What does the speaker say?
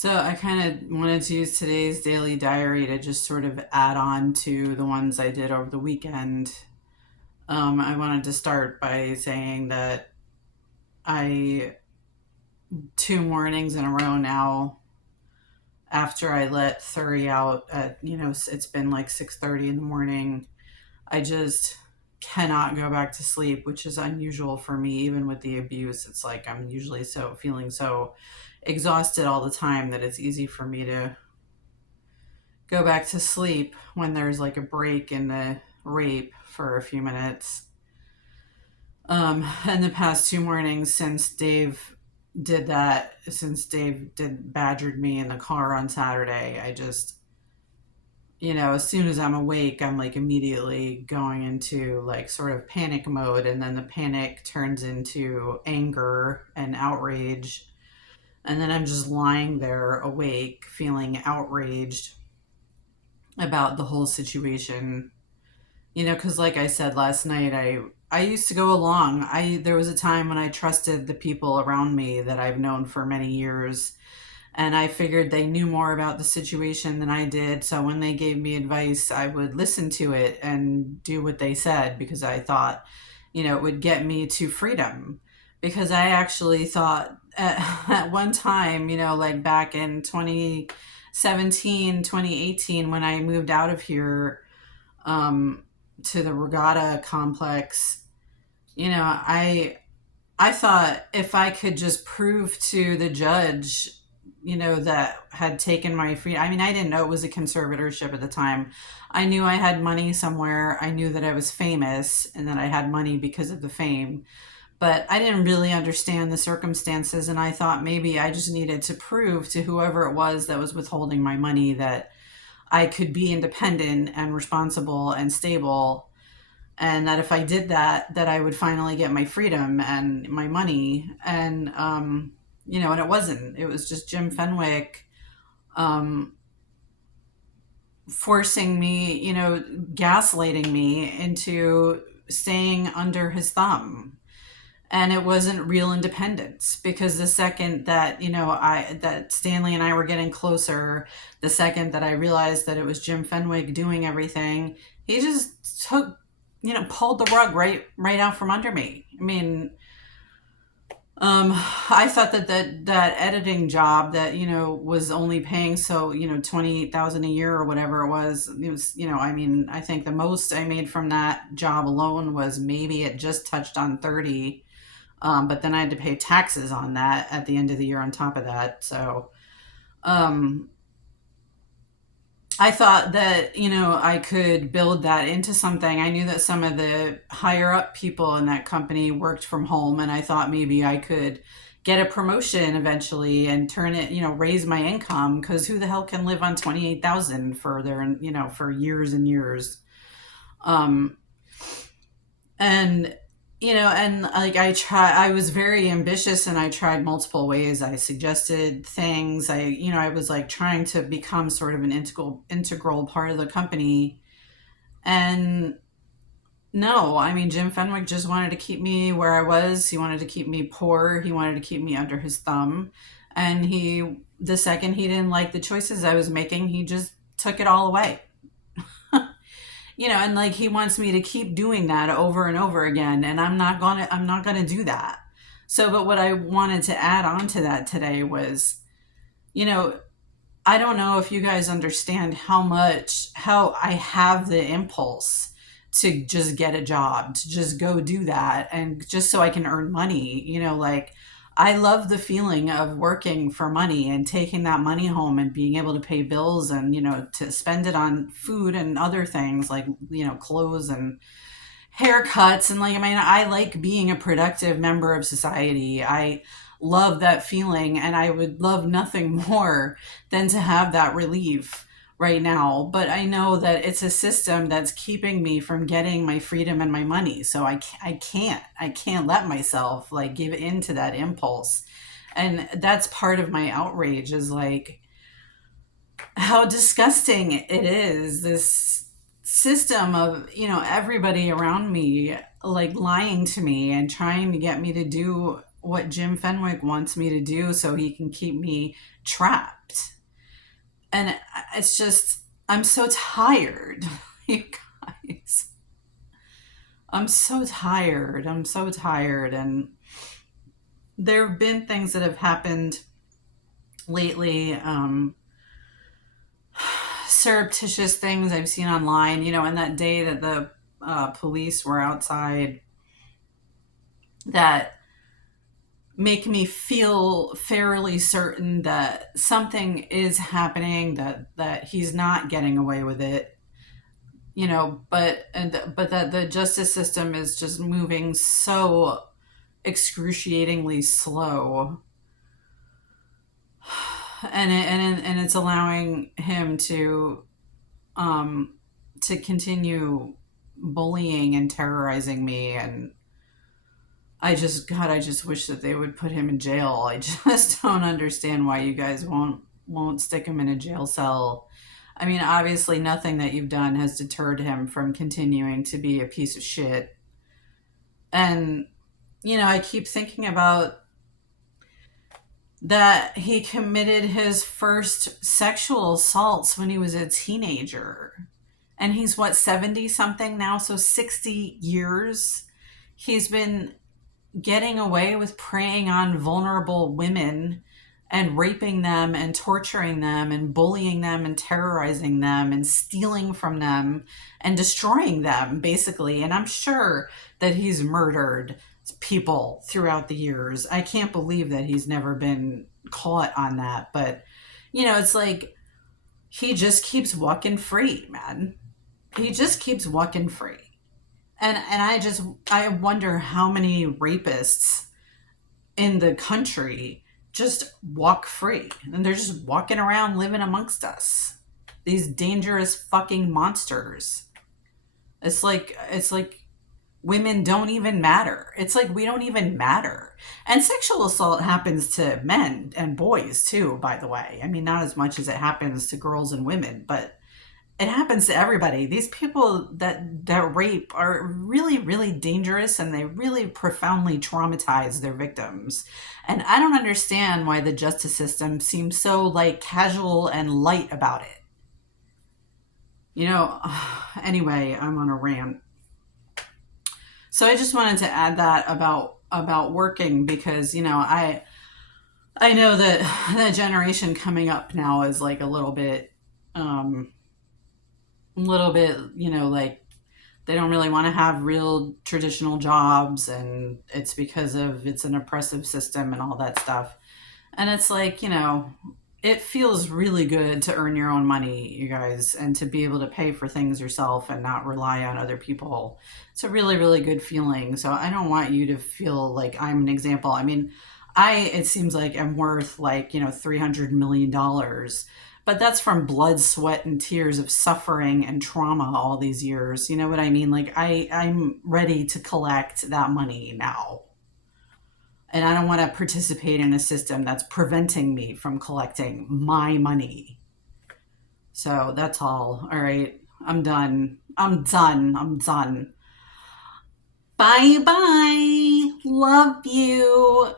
So I kind of wanted to use today's daily diary to just sort of add on to the ones I did over the weekend. I wanted to start by saying that I, 2 mornings in a row now, after I let 30 out at, it's been like 6:30 in the morning, I just cannot go back to sleep, which is unusual for me, even with the abuse. It's like I'm usually feeling so exhausted all the time that it's easy for me to go back to sleep when there's like a break in the rape for a few minutes. And the past 2 mornings since Dave did badgered me in the car on Saturday, I just, as soon as I'm awake, I'm like immediately going into like sort of panic mode. And then the panic turns into anger and outrage. And then I'm just lying there awake, feeling outraged about the whole situation. Because like I said last night, I used to go along. I There was a time when I trusted the people around me that I've known for many years, and I figured they knew more about the situation than I did. So when they gave me advice, I would listen to it and do what they said because I thought, it would get me to freedom. Because I actually thought at one time, like back in 2017, 2018, when I moved out of here, um, to the regatta complex, I thought if I could just prove to the judge, that had taken my free. I mean, I didn't know it was a conservatorship at the time. I knew I had money somewhere. I knew that I was famous and that I had money because of the fame. But I didn't really understand the circumstances, and I thought maybe I just needed to prove to whoever it was that was withholding my money that I could be independent and responsible and stable, and that if I did that, that I would finally get my freedom and my money. And it wasn't. It was just Jim Fenwick, um, forcing me, gaslighting me into staying under his thumb. And it wasn't real independence, because the second that that Stanley and I were getting closer, the second that I realized that it was Jim Fenwick doing everything, he just pulled the rug right out from under me. I mean, I thought that editing job that was only paying 28,000 a year or whatever it was. I mean, I think the most I made from that job alone was maybe it just touched on 30. But then I had to pay taxes on that at the end of the year on top of that. So um, I thought that, I could build that into something. I knew that some of the higher up people in that company worked from home, and I thought maybe I could get a promotion eventually and turn it, raise my income, because who the hell can live on 28,000 for for years and years. Um, and like I was very ambitious, and I tried multiple ways. I suggested things. I was like trying to become sort of an integral part of the company. And no, I mean, Jim Fenwick just wanted to keep me where I was. He wanted to keep me poor. He wanted to keep me under his thumb. And the second he didn't like the choices I was making, he just took it all away. And like he wants me to keep doing that over and over again, and I'm not gonna do that. So, but what I wanted to add on to that today was, you know I don't know if you guys understand how I have the impulse to just get a job, to just go do that, and just so I can earn money. Like, I love the feeling of working for money and taking that money home and being able to pay bills and, to spend it on food and other things like, clothes and haircuts. And like, I mean, I like being a productive member of society. I love that feeling, and I would love nothing more than to have that relief right now. But I know that it's a system that's keeping me from getting my freedom and my money. So I can't let myself like give in to that impulse. And that's part of my outrage, is like how disgusting it is, this system of everybody around me like lying to me and trying to get me to do what Jim Fenwick wants me to do so he can keep me trapped. And it's just, I'm so tired. You guys, I'm so tired. I'm so tired. And there have been things that have happened lately, surreptitious things I've seen online, and that day that the police were outside, that make me feel fairly certain that something is happening, that he's not getting away with it, but that the justice system is just moving so excruciatingly slow, and it's allowing him um to continue bullying and terrorizing me. And I just wish that they would put him in jail. I just don't understand why you guys won't stick him in a jail cell. I mean, obviously nothing that you've done has deterred him from continuing to be a piece of shit. And I keep thinking about that he committed his first sexual assaults when he was a teenager. And he's what, 70 something now, so 60 years he's been getting away with preying on vulnerable women and raping them and torturing them and bullying them and terrorizing them and stealing from them and destroying them, basically. And I'm sure that he's murdered people throughout the years. I can't believe that he's never been caught on that. But, it's like he just keeps walking free, man. He just keeps walking free. And I wonder how many rapists in the country just walk free, and they're just walking around living amongst us. These dangerous fucking monsters. It's like women don't even matter. It's like we don't even matter. And sexual assault happens to men and boys too, by the way. I mean, not as much as it happens to girls and women, but it happens to everybody. These people that rape are really, really dangerous, and they really profoundly traumatize their victims. And I don't understand why the justice system seems so like casual and light about it. You know, anyway, I'm on a rant. So I just wanted to add that about working, because I know that the generation coming up now is like a little bit, like they don't really want to have real traditional jobs, and it's because of it's an oppressive system and all that stuff. And it's like, it feels really good to earn your own money, you guys, and to be able to pay for things yourself and not rely on other people. It's a really, really good feeling. So I don't want you to feel like I'm an example. I mean, it seems like I'm worth like, $300 million, but that's from blood, sweat, and tears of suffering and trauma all these years. You know what I mean? Like I'm ready to collect that money now. And I don't want to participate in a system that's preventing me from collecting my money. So that's all. All right. I'm done. I'm done. I'm done. Bye bye. Love you.